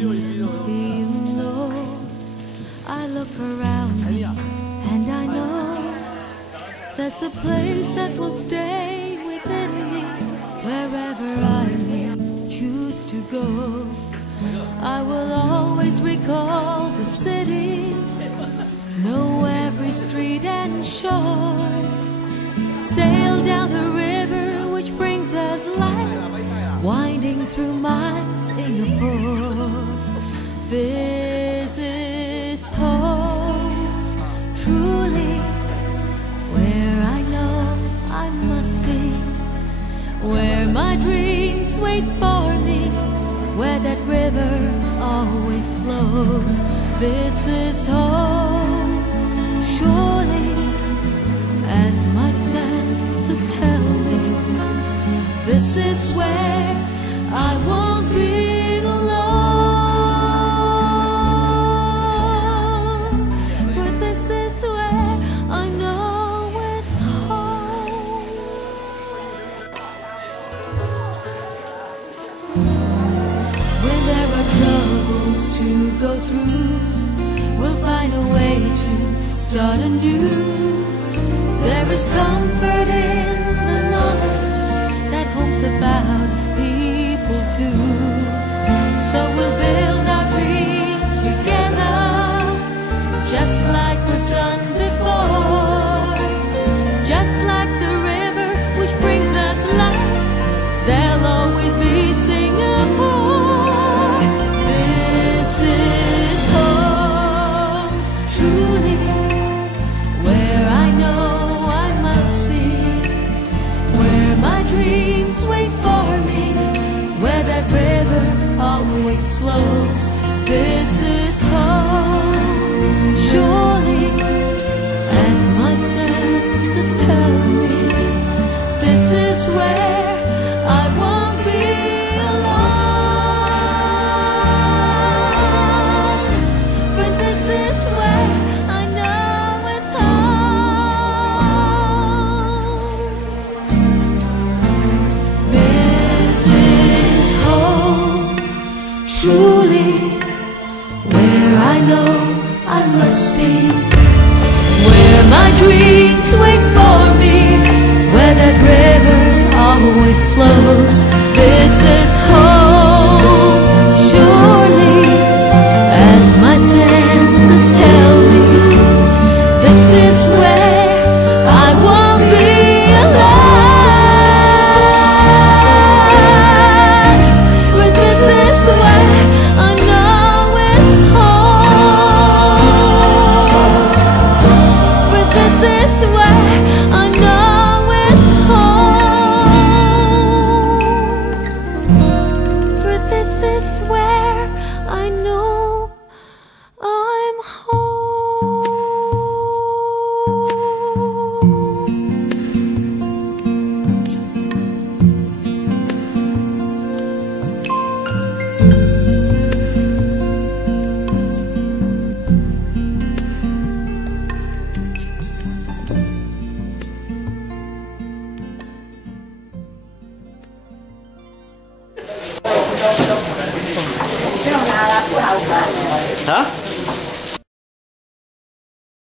feeling low, I look around me and I know there's a place that will stay within me. Wherever I may choose to go, I will always recall the city, know every street and shore, sail down the river which brings us life, winding through my Singapore. This is home, truly, where I know I must be, where my dreams wait for me, where that river always flows. This is home, surely, as my senses tell me. This is where I won't be alone, for this is where I know it's home. When there are troubles to go through, we'll find a way to start anew. There is comfort in the knowledge that home's about its people too. So we'll build our dreams together, just like we've done before. Just like the river which brings us life, there'll always be Singapore. This is home, truly, where I know I must be, where my dreams wait for me, where that river always flows. This is home, surely, as my senses tell me. This is where I won't be alone, but this is where I know it's home. This is home, truly, where I know I must be, where my dreams wait for me, where that river always flows. This is home, surely, as my senses tell me. This is where I won't be alone, but this is where I know it's home. But this is where I know it's home. For this is where I know I'm home. Hả?